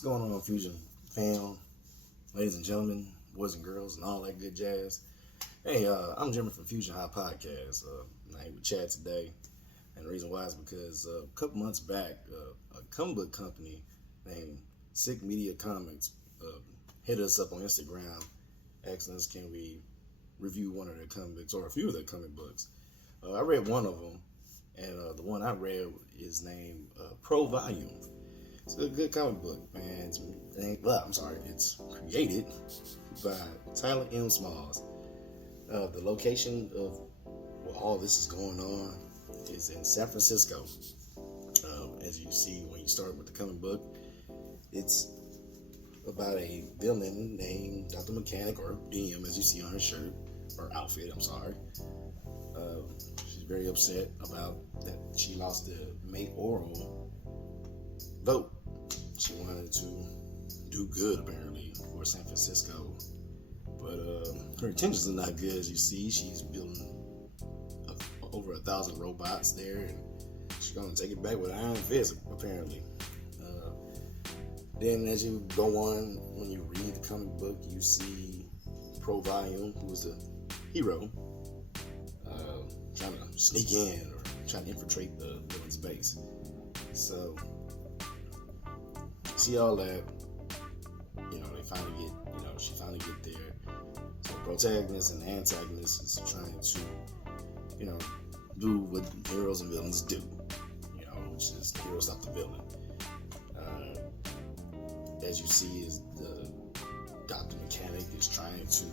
What's going on, Fusion fam, ladies and gentlemen, boys and girls, and all that good jazz? Hey, I'm Jimmy from FusionHaa podcast. I'm here with Chad today, and the reason why is because a couple months back, a comic book company named Sick Media Comics hit us up on Instagram, asking us can we review one of their comic books or a few of their comic books. I read one of them, and the one I read is named Pro Volume. It's a good comic book, man. It's created by Tyler M. Smalls. The location of where all this is going on is in San Francisco. As you see when you start with the comic book, it's about a villain named Dr. Mechanic, or DM, as you see on her shirt, or outfit, I'm sorry. She's very upset about that she lost the mayoral vote. She wanted to do good, apparently, for San Francisco, but her intentions are not good. As you see, she's building over 1,000 robots there, and she's gonna take it back with iron fist, apparently. Then, as you go on, when you read the comic book, you see Pro Volume, who's the hero, trying to sneak in or trying to infiltrate the villain's base. So, see all that, she finally get there. So the protagonist and the antagonist is trying to, do what heroes and villains do, which is the hero stop the villain. As you see, is the Dr. Mechanic is trying to,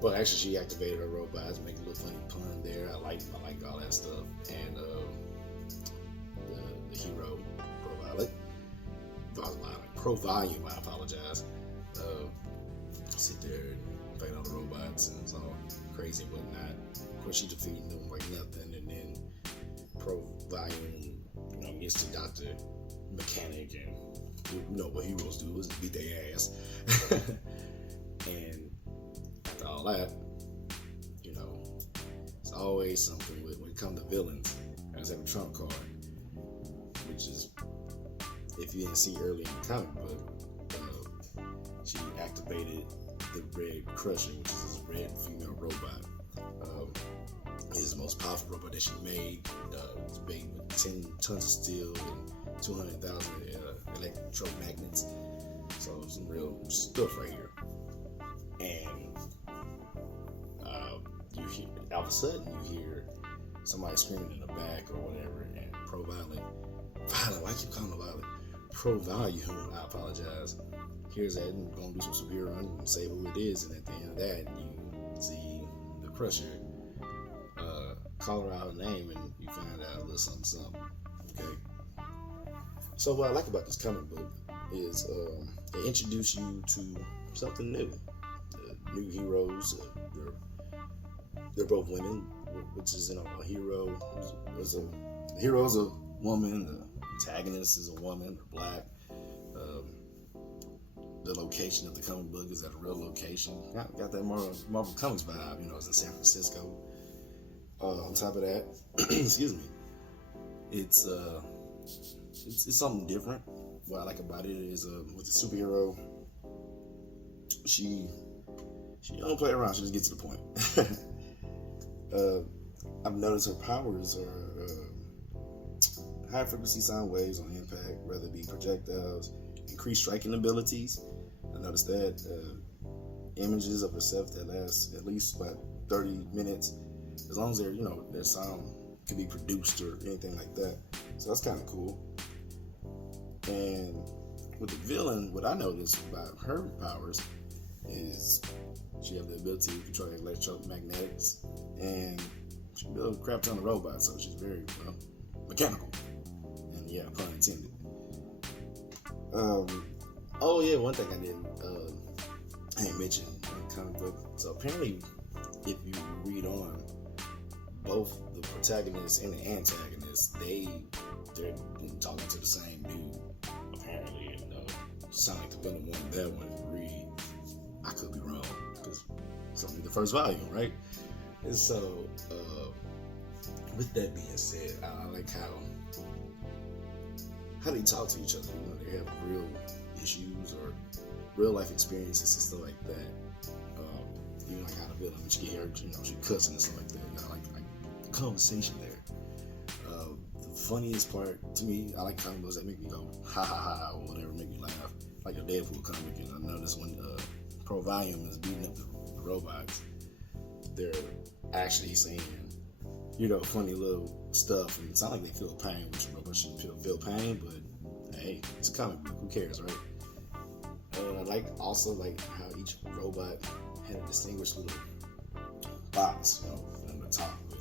well, actually she activated her robots, make a little funny pun there. I like all that stuff. And the hero, Pro Volume, I apologize, sit there and fight all the robots, and it's all crazy and whatnot. Of course, she defeating them like nothing, and then Pro Volume, gets to Dr. Mechanic, and what heroes do is beat their ass. And after all that, it's always something when it comes to villains. I just have a trump card, which is, if you didn't see early in the comic book, she activated the Red Crusher, which is this red female robot. It's the most powerful robot that she made. It's made with 10 tons of steel and 200,000 electromagnets. So some real stuff right here. And you hear, all of a sudden, you hear somebody screaming in the back or whatever, and Pro Violent, why keep calling it Violent? Pro Volume, I apologize. Here's that, and we're gonna do some superhero and say who it is, and at the end of that, you see the Crusher call her out her name, and you find out a little something. Okay. So what I like about this comic book is they introduce you to something new. New heroes. They're both women, which is a hero. The hero is a woman. The antagonist is a woman. They're black. The location of the comic book is at a real location. Got that Marvel Comics vibe. It's in San Francisco. On top of that, excuse me, it's something different. What I like about it is with the superhero, she don't play around. She just gets to the point. I've noticed her powers are high frequency sound waves on impact, whether it be projectiles, increased striking abilities. I noticed that images of herself that last at least about 30 minutes, as long as their sound can be produced or anything like that. So that's kind of cool. And with the villain, what I noticed about her powers is she has the ability to control electromagnetics, and she can build a crap ton of robots, so she's very mechanical. And yeah, pun intended. One thing I didn't mention in the comic book. So apparently, if you read on, both the protagonist and the antagonist, they're talking to the same dude, apparently, and sound like the villain wanted that one to read. I could be wrong, because it's only the first volume, right? And so, with that being said, I like how they talk to each other. They have real issues or real life experiences and stuff like that. Even like how to build, when she get here, she cussing and stuff like that. Like the conversation there. The funniest part to me, I like comic books that make me go ha ha ha or whatever, make me laugh. Like a Deadpool comic, and I noticed when Pro Volume is beating up the robots, they're actually saying, funny little stuff, and it's not like they feel pain, which robots shouldn't feel pain, but hey, it's a comic book, who cares, right? I like how each robot had a distinguished little box, on the top of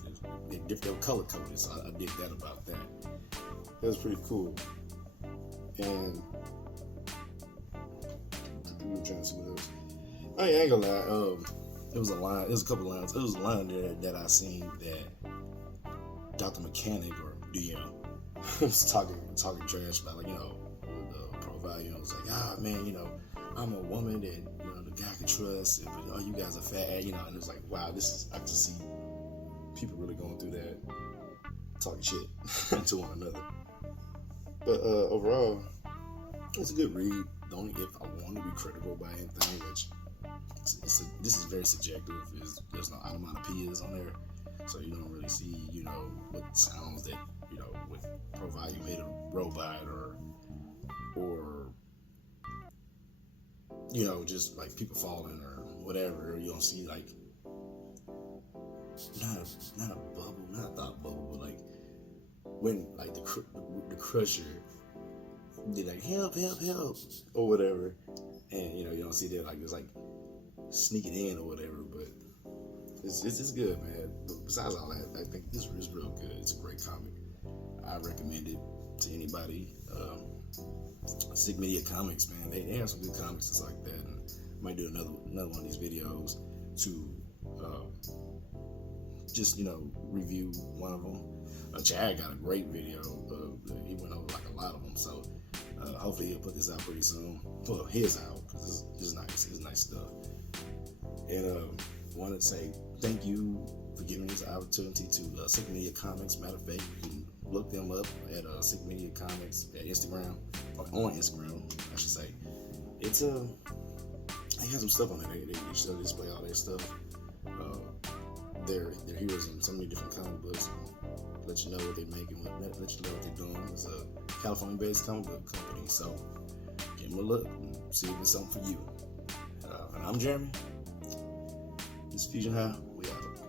it. They were color coded, so I dig that about that. That was pretty cool. And I'm trying to see what else. I ain't gonna lie. It was a couple lines. It was a line there that I seen that Dr. Mechanic or DM was talking trash about, with Pro Value. I was like, man, I'm a woman that the guy can trust, but you guys are fat, and it was like, wow, I can see people really going through that, talking shit to one another. But overall, it's a good read. Only if I want to be critical about anything, which this is very subjective. There's no onomatopoeias on there, so you don't really see, what sounds that, with Pro Value made a robot or just like people falling or whatever. You don't see like not a bubble, not a thought bubble, but like when like the crusher did like help or whatever, and you don't see that like just like sneaking in or whatever. But it's good, man. But besides all that, I think this is real good. It's a great comic. I recommend it to anybody. Sick Media Comics, man, they have some good comics just like that, and I might do another one of these videos to just review one of them. Chad got a great video. He went over like a lot of them, so hopefully he'll put this out pretty soon. Well, his out, because it's nice. It's nice stuff. And wanted to say thank you for giving me this opportunity to Sick Media Comics. Matter of fact, you can look them up at Sick Media Comics at Instagram, or on Instagram, I should say. It's they have some stuff on there. They show display all their stuff. They're heroes in so many different comic books. Let you know what they make and let you know what they're doing. It's a California-based comic book company, so give them a look and see if it's something for you. And I'm Jeremy. This is FusionHaa.